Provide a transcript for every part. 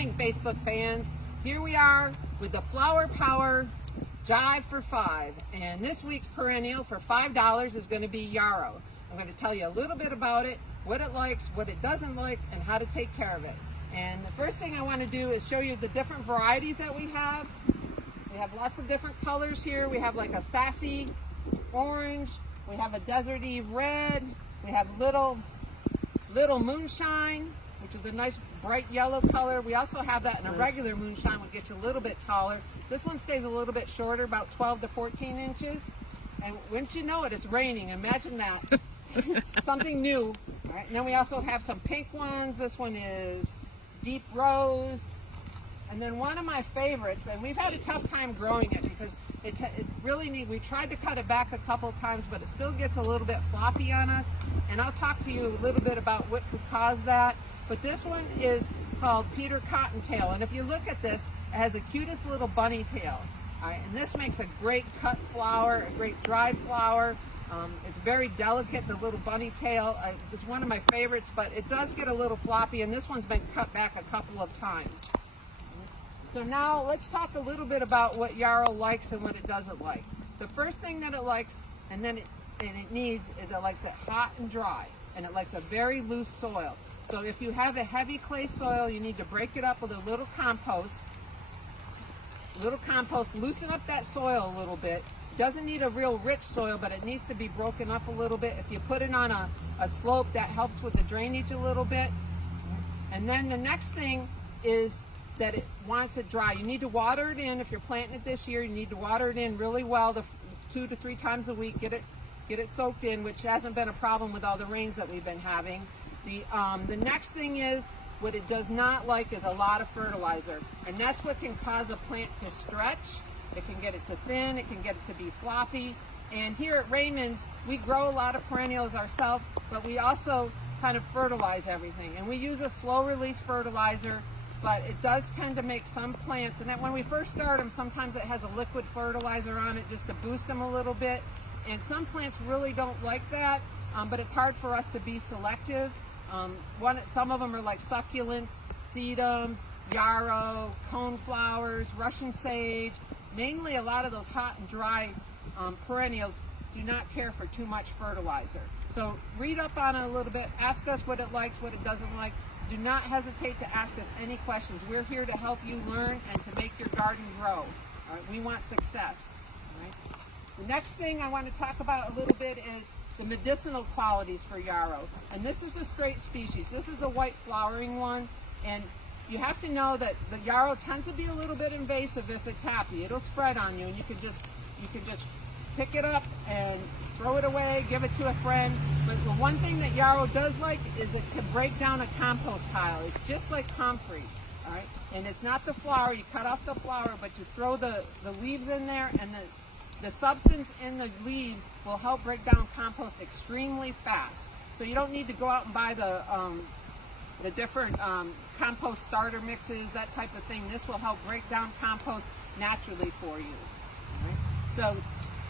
morning, Facebook fans. Here we are with the Flower Power Jive for $5. And this week's perennial for $5 is going to be Yarrow. I'm going to tell you a little bit about it, what it likes, what it doesn't like, and how to take care of it. And the first thing I want to do is show you the different varieties that we have. We have lots of different colors here. We have like a sassy orange. We have a Desert Eve red. We have little moonshine, which is a nice bright yellow color. We also have that in a regular moonshine, which gets you a little bit taller. This one stays a little bit shorter, about 12 to 14 inches. And wouldn't you know it, it's raining. Imagine that. Something new. All right. And then we also have some pink ones. This one is deep rose. And then one of my favorites, and we've had a tough time growing it because it really we tried to cut it back a couple times, but it still gets a little bit floppy on us. And I'll talk to you a little bit about what could cause that. But this one is called Peter Cottontail. And if you look at this, it has the cutest little bunny tail. All right, and this makes a great cut flower, a great dried flower. It's very delicate, the little bunny tail. It's one of my favorites, but it does get a little floppy, and this one's been cut back a couple of times. So now let's talk a little bit about what Yarrow likes and what it doesn't like. The first thing that it likes and it needs is it likes it hot and dry, and it likes a very loose soil. So if you have a heavy clay soil, you need to break it up with a little compost. Loosen up that soil a little bit. Doesn't need a real rich soil, but it needs to be broken up a little bit. If you put it on a slope, that helps with the drainage a little bit. And then the next thing is that it wants it dry. You need to water it in. If you're planting it this year, you need to water it in really well, 2 to 3 times a week. Get it soaked in, which hasn't been a problem with all the rains that we've been having. The next thing is, what it does not like is a lot of fertilizer, and that's what can cause a plant to stretch. It can get it to thin, it can get it to be floppy. And here at Raymond's, we grow a lot of perennials ourselves, but we also kind of fertilize everything. And we use a slow release fertilizer, but it does tend to make some plants, and then when we first start them, sometimes it has a liquid fertilizer on it just to boost them a little bit. And some plants really don't like that, but it's hard for us to be selective. Some of them are like succulents, sedums, yarrow, coneflowers, Russian sage. Mainly a lot of those hot and dry perennials do not care for too much fertilizer. So read up on it a little bit, ask us what it likes, what it doesn't like. Do not hesitate to ask us any questions. We're here to help you learn and to make your garden grow. All right? We want success. All right? The next thing I want to talk about a little bit is the medicinal qualities for yarrow. And this is a straight species. This is a white flowering one, and you have to know that the yarrow tends to be a little bit invasive if it's happy. It'll spread on you, and you can just pick it up and throw it away, give it to a friend. But the one thing that yarrow does like is it can break down a compost pile. It's just like comfrey, all right? And it's not the flower. You cut off the flower, but you throw the leaves in there, and the substance in the leaves will help break down compost extremely fast. So you don't need to go out and buy the different compost starter mixes, that type of thing. This will help break down compost naturally for you. Right? So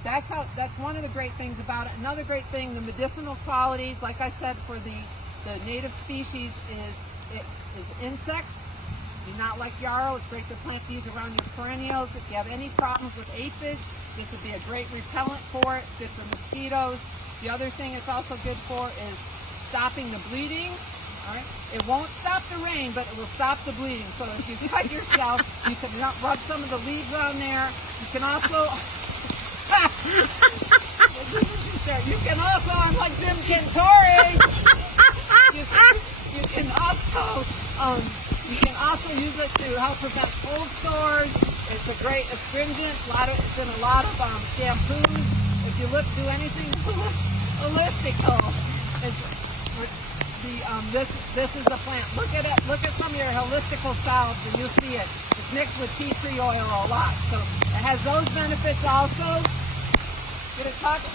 that's one of the great things about it. Another great thing, the medicinal qualities, like I said, for the native species is insects. Do not like yarrow. It's great to plant these around your perennials. If you have any problems with aphids, this would be a great repellent for it. It's good for mosquitoes. The other thing it's also good for is stopping the bleeding. All right. It won't stop the rain, but it will stop the bleeding. So if you cut yourself, you can rub some of the leaves on there. You can also I'm like Jim Cantore. You can also use it to help prevent cold sores. It's a great astringent. It's in a lot of shampoos. If you do anything holistical, this is the plant. Look at it. Look at some of your holistical salads, and you'll see it. It's mixed with tea tree oil a lot, so it has those benefits also.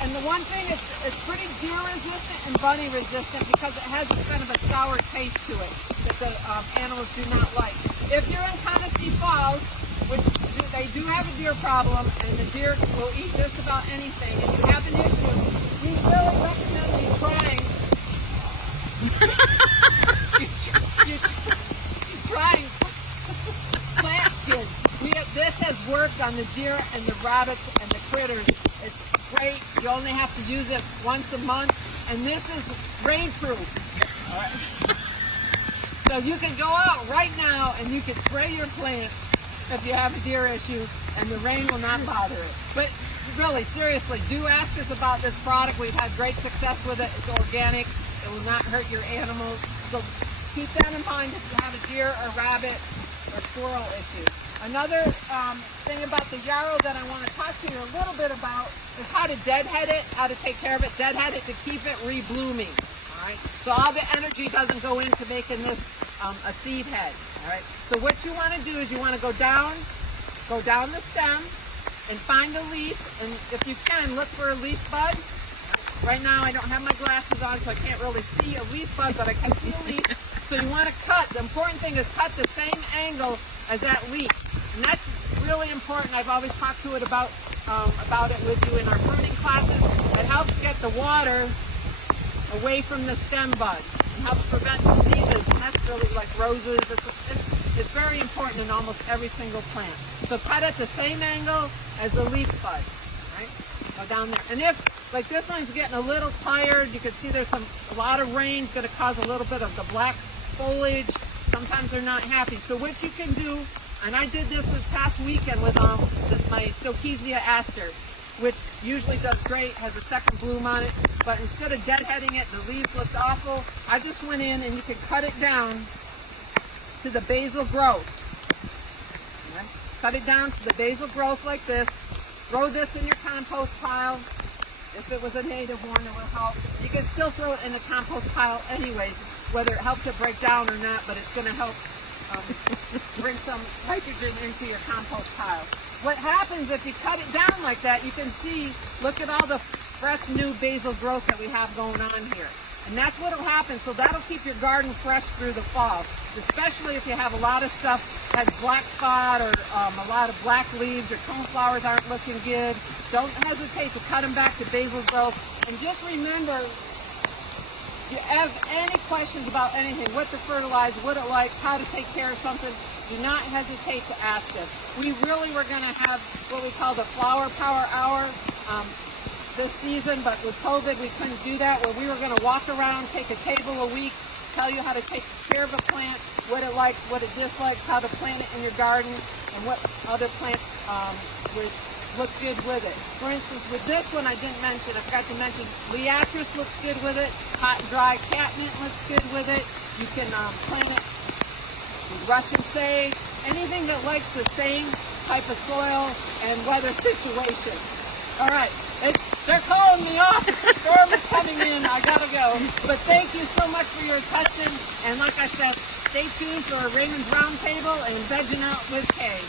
And the one thing, it's pretty deer resistant and bunny resistant because it has kind of a sour taste to it that the animals do not like. If you're in Conisty Falls, which they do have a deer problem, and the deer will eat just about anything, and you have an issue, we really recommend you trying worked on the deer and the rabbits and the critters. It's great. You only have to use it once a month, and this is rain-proof. All right. So you can go out right now and you can spray your plants if you have a deer issue, and the rain will not bother it. But really, seriously, do ask us about this product. We've had great success with it. It's organic. It will not hurt your animals. So keep that in mind if you have a deer or rabbit or squirrel issue. Another thing about the yarrow that I want to talk to you a little bit about is how to deadhead it, how to take care of it. Deadhead it to keep it reblooming. All right. So all the energy doesn't go into making this a seed head. All right. So what you want to do is you want to go down the stem and find a leaf, and if you can, look for a leaf bud. Right now I don't have my glasses on, so I can't really see a leaf bud, but I can see a leaf. So you want to cut. The important thing is cut the same angle as that leaf, and that's really important. I've always talked to it about it with you in our pruning classes. It helps get the water away from the stem bud and helps prevent diseases, and that's really like roses. It's very important in almost every single plant. So cut at the same angle as the leaf bud, right? Go down there. And if, like this one's getting a little tired, you can see there's a lot of rain's going to cause a little bit of the black foliage. Sometimes they're not happy. So what you can do, and I did this past weekend with my Stokesia aster, which usually does great, has a second bloom on it, but instead of deadheading it, the leaves looked awful, I just went in and you can cut it down to the basal growth. Okay? Cut it down to the basal growth like this. Throw this in your compost pile. If it was a native one, it will help. You can still throw it in the compost pile anyways, whether it helps it break down or not, but it's going to help bring some nitrogen into your compost pile. What happens if you cut it down like that, you can see, look at all the fresh new basal growth that we have going on here. And that's what will happen, so that'll keep your garden fresh through the fall, especially if you have a lot of stuff that has black spot or a lot of black leaves, your coneflowers aren't looking good. Don't hesitate to cut them back to basal growth. And just remember, if you have any questions about anything, what to fertilize, what it likes, how to take care of something, do not hesitate to ask us. We really were going to have what we call the Flower Power Hour this season, but with COVID we couldn't do that, where we were going to walk around, take a table a week, tell you how to take care of a plant, what it likes, what it dislikes, how to plant it in your garden, and what other plants would look good with it. For instance, with this one I didn't mention, I forgot to mention, Liatris looks good with it, hot and dry catmint looks good with it. You can plant it with Russian sage, anything that likes the same type of soil and weather situation. All right, they're calling me off. Storm is coming in. I gotta go. But thank you so much for your attention. And like I said, stay tuned for Raymond's Roundtable and Vegging Out with Kay.